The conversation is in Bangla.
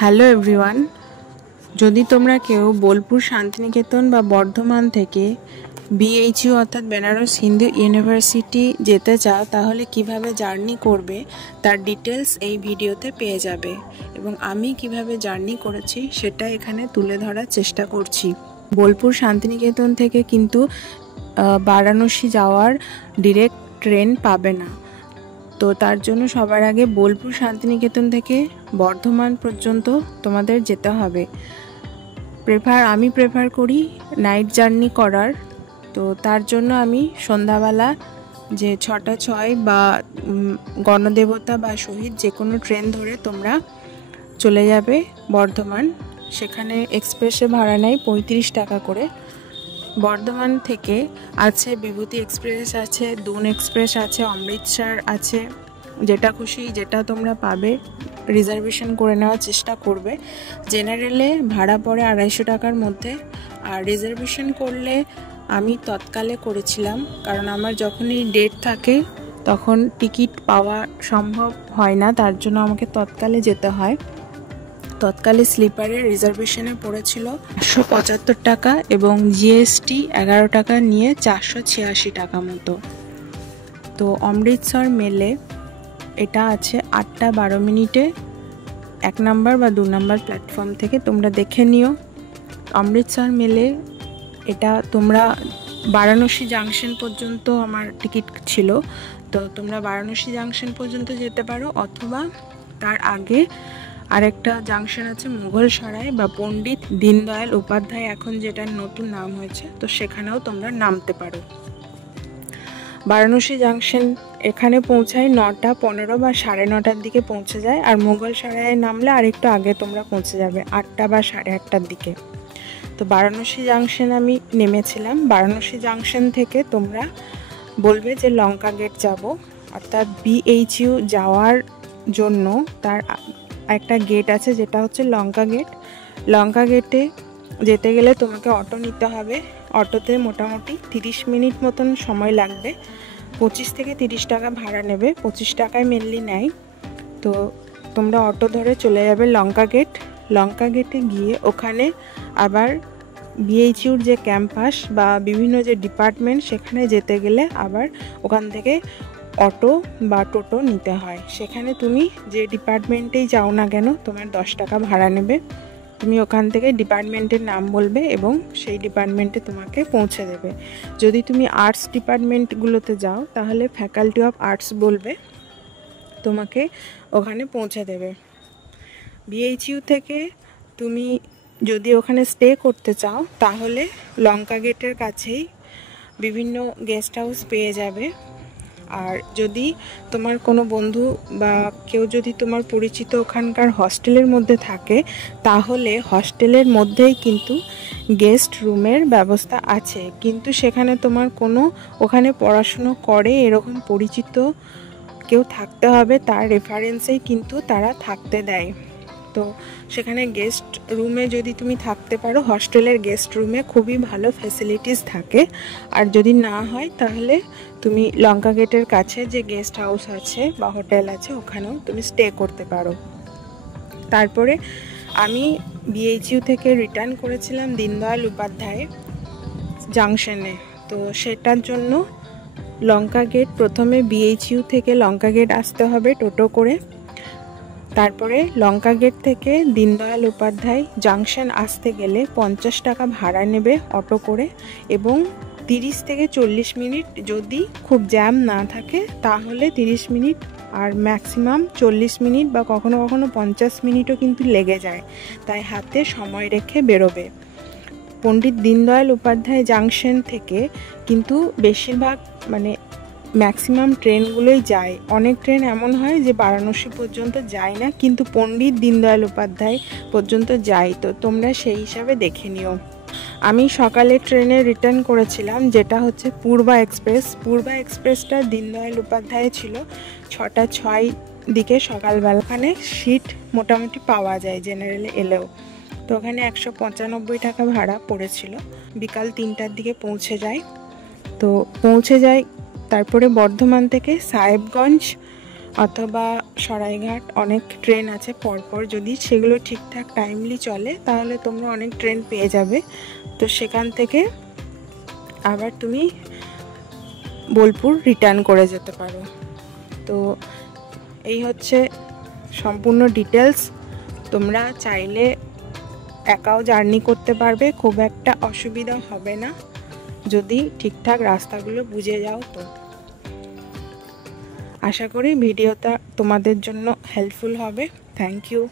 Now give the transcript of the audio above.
হ্যালো এভরিওয়ান, যদি তোমরা কেউ বোলপুর শান্তিনিকেতন বা বর্ধমান থেকে বিএইচইউ অর্থাৎ বেনারস হিন্দু ইউনিভার্সিটি যেতে চাও, তাহলে কিভাবে জার্নি করবে তার ডিটেলস এই ভিডিওতে পেয়ে যাবে। এবং আমি কিভাবে জার্নি করেছি সেটা এখানে তুলে ধরার চেষ্টা করছি। বোলপুর শান্তিনিকেতন থেকে কিন্তু বারাণসী যাওয়ার ডিরেক্ট ট্রেন পাবে না, তো তার জন্য সবার আগে বোলপুর শান্তিনিকেতন থেকে বর্ধমান পর্যন্ত তোমাদের যেতে হবে। আমি প্রেফার করি নাইট জার্নি করার। তো তার জন্য আমি সন্ধ্যাবেলা যে 6:06 বা গণদেবতা বা শহীদ যে কোনো ট্রেন ধরে তোমরা চলে যাবে বর্ধমান। সেখানে এক্সপ্রেসে ভাড়া নেয় 35 টাকা করে। বর্ধমান থেকে আছে বিভূতি এক্সপ্রেস আছে, দুন এক্সপ্রেস আছে, অমৃতসর আছে। যেটা খুশি যেটা তোমরা পাবে রিজার্ভেশন করে নেওয়ার চেষ্টা করবে। জেনারেলে ভাড়া পড়ে 250 টাকার মধ্যে, আর রিজার্ভেশন করলে আমি তৎকালে করেছিলাম, কারণ আমার যখনই ডেট থাকে তখন টিকিট পাওয়া সম্ভব হয় না, তার জন্য আমাকে তৎকালে যেতে হয়। তৎকালে স্লিপারের রিজার্ভেশনে পড়েছিল 175 টাকা এবং জিএসটি 11 টাকা নিয়ে 486 টাকা মতো। তো অমৃতসর মেলে এটা আছে 8:12 1 নাম্বার বা 2 নাম্বার প্ল্যাটফর্ম থেকে, তোমরা দেখে নিও। অমৃতসর মেলে এটা তোমরা বারাণসী জাংশন পর্যন্ত আমার টিকিট ছিল, তো তোমরা বারাণসী জাংশন পর্যন্ত যেতে পারো, অথবা তার আগে আরেকটা জাংশন আছে মুঘলসরাই বা পণ্ডিত দীনদয়াল উপাধ্যায়, এখন যেটা নতুন নাম হয়েছে, তো সেখানেও তোমরা নামতে পারো। বারাণসী জাংশন এখানে পৌঁছায় 9:15 বা 9:30 দিকে পৌঁছে যায়, আর মুঘলসরাইয়ে নামলে আরেকটু আগে তোমরা পৌঁছে যাবে 8টা বা 8:30 দিকে। তো বারাণসী জাংশন আমি নেমেছিলাম। বারাণসী জাংশন থেকে তোমরা বলবে যে লঙ্কা গেট যাব, অর্থাৎ বিএইচইউ যাওয়ার জন্য তার একটা গেট আছে যেটা হচ্ছে লঙ্কা গেট। লঙ্কা গেটে যেতে গেলে তোমাকে অটো নিতে হবে। অটোতে মোটামুটি 30 মিনিট মতন সময় লাগবে। 25 থেকে 30 টাকা ভাড়া নেবে, 25 টাকায় মেনলি নেয়। তো তোমরা অটো ধরে চলে যাবে লঙ্কা গেট। লঙ্কা গেটে গিয়ে ওখানে আবার বিএইচইউর যে ক্যাম্পাস বা বিভিন্ন যে ডিপার্টমেন্ট, সেখানে যেতে গেলে আবার ওখান থেকে অটো বা টোটো নিতে হয়। সেখানে তুমি যে ডিপার্টমেন্টেই যাও না কেন, তোমার 10 টাকা ভাড়া নেবে। তুমি ওখান থেকে ডিপার্টমেন্টের নাম বলবে এবং সেই ডিপার্টমেন্টে তোমাকে পৌঁছে দেবে। যদি তুমি আর্টস ডিপার্টমেন্টগুলোতে যাও তাহলে ফ্যাকাল্টি অফ আর্টস বলবে, তোমাকে ওখানে পৌঁছে দেবে। বিএইচইউ থেকে তুমি যদি ওখানে স্টে করতে চাও তাহলে লঙ্কা গেটের কাছেই বিভিন্ন গেস্ট হাউস পেয়ে যাবে। আর যদি তোমার কোনো বন্ধু বা কেউ যদি তোমার পরিচিত ওখানকার হস্টেলের মধ্যে থাকে, তাহলে হস্টেলের মধ্যেই কিন্তু গেস্ট রুমের ব্যবস্থা আছে, কিন্তু সেখানে তোমার কোনো ওখানে পড়াশুনো করে এরকম পরিচিত কেউ থাকতে হবে, তার রেফারেন্সেই কিন্তু তারা থাকতে দেয়। তো সেখানে গেস্ট রুমে যদি তুমি থাকতে পারো, হস্টেলের গেস্ট রুমে খুবই ভালো ফ্যাসিলিটিস থাকে। আর যদি না হয় তাহলে তুমি লঙ্কা গেটের কাছে যে গেস্ট হাউস আছে বা হোটেল আছে ওখানেও তুমি স্টে করতে পারো। তারপরে আমি বিএইচইউ থেকে রিটার্ন করেছিলাম দীনদয়াল উপাধ্যায় জাংশনে। তো সেটার জন্য লঙ্কা গেট প্রথমে বিএইচইউ থেকে লঙ্কা গেট আসতে হবে টোটো করে। তারপরে লঙ্কা গেট থেকে দীনদয়াল উপাধ্যায় জাংশন আসতে গেলে 50 টাকা ভাড়া নেবে অটো করে, এবং 30 থেকে 40 মিনিট, যদি খুব জ্যাম না থাকে তাহলে 30 মিনিট, আর ম্যাক্সিমাম 40 মিনিট বা কখনো কখনো 50 মিনিটও কিন্তু লেগে যায়, তাই হাতে সময় রেখে বেরোবে। পণ্ডিত দীনদয়াল উপাধ্যায় জাংশন থেকে কিন্তু বেশিরভাগ ম্যাক্সিমাম ট্রেনগুলোই যায়। অনেক ট্রেন এমন হয় যে বারাণসী পর্যন্ত যায় না, কিন্তু পণ্ডিত দীনদয়াল উপাধ্যায় পর্যন্ত যায়, তো তোমরা সেই হিসাবে দেখে নিও। আমি সকালে ট্রেনে রিটার্ন করেছিলাম, যেটা হচ্ছে পূর্বা এক্সপ্রেস। পূর্বা এক্সপ্রেসটা দীনদয়াল উপাধ্যায় ছিল 6:06 দিকে সকালবেলা। ওখানে সিট মোটামুটি পাওয়া যায় জেনারেলে এলেও। তো ওখানে 195 টাকা ভাড়া পড়েছিল। বিকাল 3টার দিকে পৌঁছে যায়। তারপরে বর্ধমান থেকে সাহেবগঞ্জ অথবা সরাইঘাট অনেক ট্রেন আছে পরপর, যদি সেগুলো ঠিকঠাক টাইমলি চলে তাহলে তোমরা অনেক ট্রেন পেয়ে যাবে। তো সেখান থেকে আবার তুমি বোলপুর রিটার্ন করে যেতে পারো। তো এই হচ্ছে সম্পূর্ণ ডিটেলস। তোমরা চাইলে একাও জার্নি করতে পারবে, খুব একটা অসুবিধা হবে না যদি ঠিকঠাক রাস্তাগুলো বুঝে যাও। তো আশা করি ভিডিওটা তোমাদের জন্য হেল্পফুল হবে। Thank you.